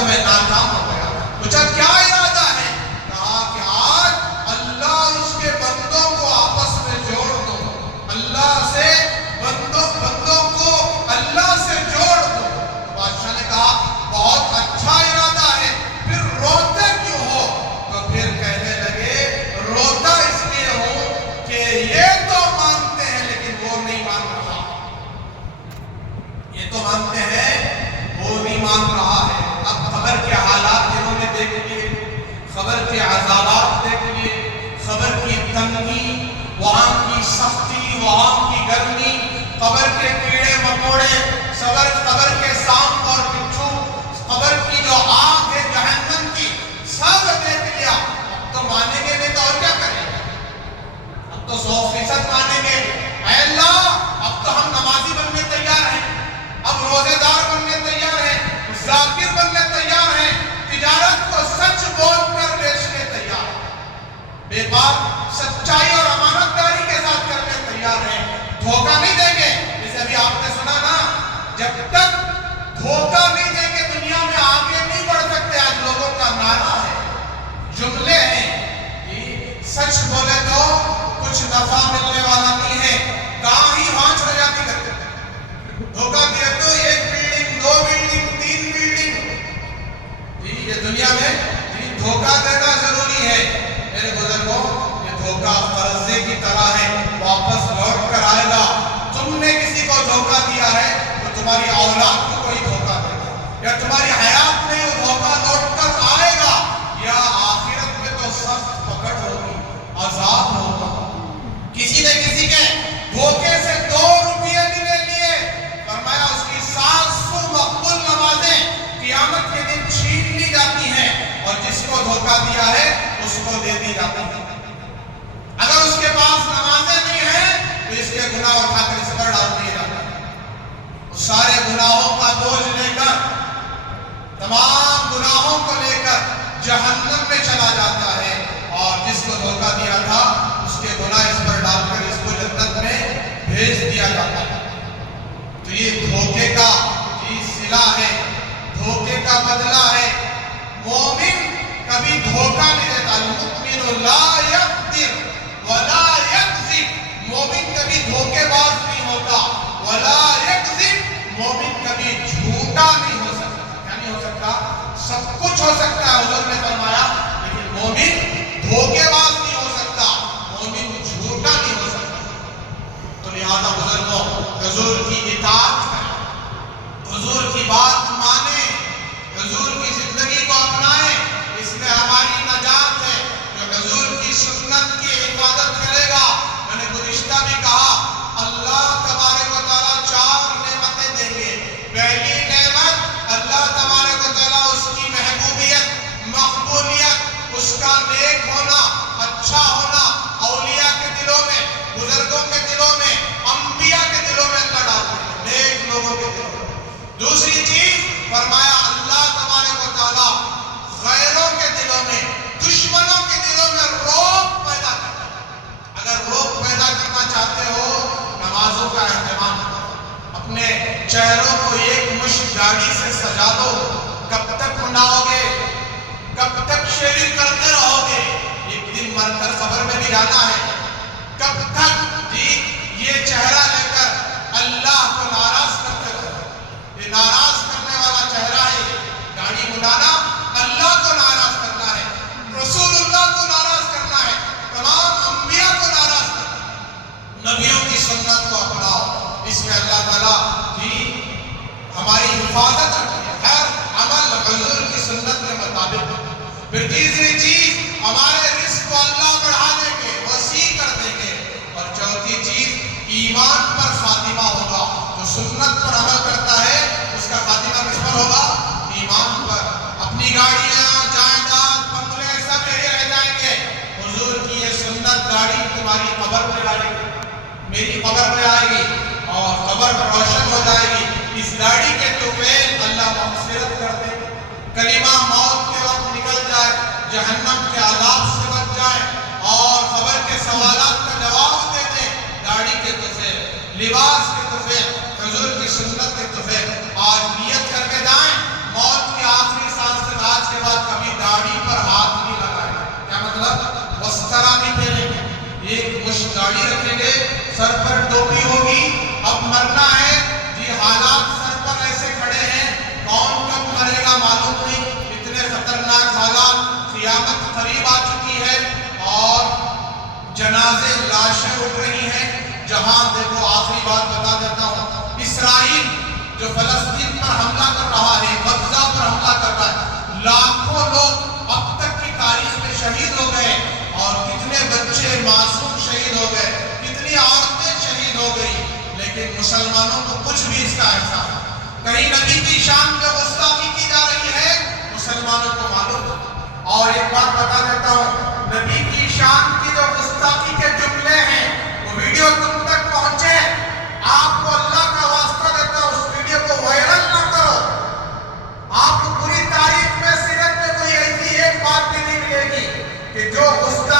جد میں ناکام ہو گیا. پوچھا کیا ارادہ ہے؟ کہا کہ آج اللہ اس کے بندوں کو آپس میں جوڑ دو، اللہ سے بندوں کو اللہ سے جوڑ دو. بادشاہ نے کہا بہت اچھا ارادہ ہے، پھر روتے کیوں ہو؟ تو پھر کہنے لگے روتا اس لیے ہوں کہ یہ تو مانتے ہیں لیکن وہ نہیں مان رہا، یہ تو مانتے ہیں وہ نہیں مان رہا ہے. اب خبر کے حالات انہوں نے دیکھ لیے، خبر کے عذابات دیکھ لیے، خبر کی تنگی، وہاں کی سختی، وہاں کی گرمی، قبر کے کیڑے مکوڑے، قبر کے سانپ اور بچھو، قبر کی جو آگ ہے جہنم کی، سب دیکھ لیا. اب تو مانیں گے نہیں تو اور کیا کریں گے؟ اب تو 100% مانیں گے. اے اللہ اب تو ہم نمازی بننے تیار ہیں، اب روزے دار بننے تیار ہیں، ذاکر بننے تیار ہیں، تجارت کو سچ بول کر بیچنے تیار ہیں، بیپار سچائی اور امانت داری کے ساتھ کرنے تیار ہیں، دھوکہ نہیں دیں گے. جیسے ابھی آپ نے سنا نا، جب تک دھوکہ نہیں دیں گے دنیا میں آگے نہیں بڑھ سکتے. آج لوگوں کا نعرہ ہے، جملے ہیں کہ سچ بولے تو کچھ نفع ملنے والا نہیں ہے، کہاں ہی وانچ ہو جاتی کرتے. دھوکہ دیا تو 1 بلڈنگ 2 بلڈنگ 3 بلڈنگ، یہ دنیا میں دھوکہ دینا ضروری ہے. میرے بزرگوں یہ دھوکہ قرضے کی طرح ہے، واپس لوٹ کر آئے گا. تم نے کسی کو دھوکہ دیا ہے تو تمہاری اولاد کو کوئی دھوکہ دے گا، یا تمہاری حیات میں وہ دھوکہ لوٹ کر آئے گا، یا آخرت میں تو سخت پکڑ ہوگی، عذاب ہوگا. کسی نے کسی کے دھوکے سے 2 روپیے بھی لے لیے، فرمایا اس کی 700 مقبول نمازیں قیامت کے دن چھین لی جاتی ہیں، اور جس کو دھوکہ دیا ہے اس کو دے دی جاتی ہے. اگر اس کے پاس نمازیں نہیں ہیں تو اس کے گناہ اٹھا کر اس پر ڈال دیے جاتے ہیں. اس سارے گناہوں کا بوجھ لے کر، تمام گناہوں کو لے کر جہنم میں چلا جاتا ہے، اور جس کو دھوکہ دیا تھا اس کے گناہ اس پر ڈال کر اس کو جنت میں بھیج دیا جاتا ہے. تو یہ دھوکے کا صلہ ہے، دھوکے کا بدلہ ہے. مومن کبھی دھوکہ نہیں دیتا. المؤمن لا یغدر ولا یکذب، مومن کبھی دھوکے باز نہیں ہوتا. ولا یکذب، مومن کبھی جھوٹا نہیں ہو سکتا. کیا نہیں ہو سکتا؟ سب کچھ ہو سکتا ہے حضور نے فرمایا، لیکن مومن دھوکے باز نہیں ہو سکتا، مومن جھوٹا نہیں ہو سکتا. تو لہذا بزرگوں حضور کی اطاعت کریں، حضور کی بات مانیں، حضور کی زندگی کو اپنائیں. اس میں ہماری نجات ہے. جو حضور کی سنت کی حفاظت کرے گا، میں نے گزشتہ بھی کہا، اللہ تبارک و تعالیٰ 4 نعمتیں دیں گے. پہلی نعمت اللہ تبارک و تعالیٰ اس کی محبوبیت، مقبولیت، اس کا نیک ہونا، اچھا ہونا اولیاء کے دلوں میں، بزرگوں کے دلوں میں، انبیاء کے دلوں میں اللہ ڈالتے ہیں، نیک لوگوں کے دلوں میں. دوسری چیز فرمایا اللہ تبارک و تعالیٰ غیروں کے دلوں میں، دشمنوں کے دلوں میں رعب پیدا کرتا ہے. اگر رعب پیدا کرنا چاہتے ہو، نمازوں کا اہتمام کرو، اپنے چہروں کو ایک مشت داڑھی سے سجا دو. کب تک منڈاؤ گے؟ کب تک شیونگ کرتے رہو گے؟ ایک دن مر کر قبر میں بھی جانا ہے. کب تک یہ چہرہ لے کر اللہ کو ناراض کرتے رہو؟ یہ ناراض کرنے والا چہرہ ہے. داڑھی منڈانا اللہ کو ناراض کرنا ہے، رسول اللہ کو ناراض کرنا ہے، تمام انبیاء کو ناراض کرنا ہے. نبیوں کی سنت کو اپناؤ، اس میں اللہ تعالیٰ ہماری حفاظت رکھے. ہر عمل حضور کی سنت کے مطابق. پھر تیسری چیز، ہمارے رزق کو اللہ بڑھا دیں گے، وسیع کر دیں گے. اور چوتھی چیز، ایمان پر خاتمہ ہوگا. جو سنت پر عمل کرتا ہے اس کا خاتمہ کس پر ہوگا؟ ایمان پر. اپنی گاڑیاں، جائیداد، بنگلے سب یہی رہ جائیں گے. حضور کی یہ سنت گاڑی تمہاری قبر میں آئے گی، میری قبر میں آئے گی، اور قبر روشن ہو جائے گی. اس گاڑی کے طفیل اللہ مغفرت کر دے. کلمہ موت کے وقت نکل جائے، جہنم کے عذاب سے بچ جائے، اور قبر کے سوالات کا جواب دے دے. گاڑی کے طفیل، لباس کے طفیل، حضور کی سنت کے طفیل. آج نیت کر کے جائیں، موت کی آخری سانس جنازے لاشیں اٹھ رہی ہیں. جہاں دیکھو آخری بات بتا دیتا ہوں، اسرائیل جو فلسطین پر حملہ کر رہا ہے، غزہ پر حملہ کر رہا ہے، لاکھوں لوگ اب تک کی تاریخ میں شہید ہو گئے، اور کتنے بچے معصوم شہید ہو گئے، کتنی عورتیں شہید ہو گئی، لیکن مسلمانوں کو کچھ بھی اس کا احساس نہیں. کہیں نبی کی شان پہ گستاخی کی جا رہی ہے، مسلمانوں کو معلوم. اور ایک بات بتا دیتا ہوں، نبی کی شان کی جو گستاخی کے جملے ہیں وہ ویڈیو تم تک پہنچے، آپ کو اللہ کا واسطہ دیتا ہوں اس ویڈیو کو وائرل نہ کرو. آپ کو پوری تاریخ میں سیرت میں کوئی ایسی ایک بات بھی نہیں ملے گی کہ جو گستاخی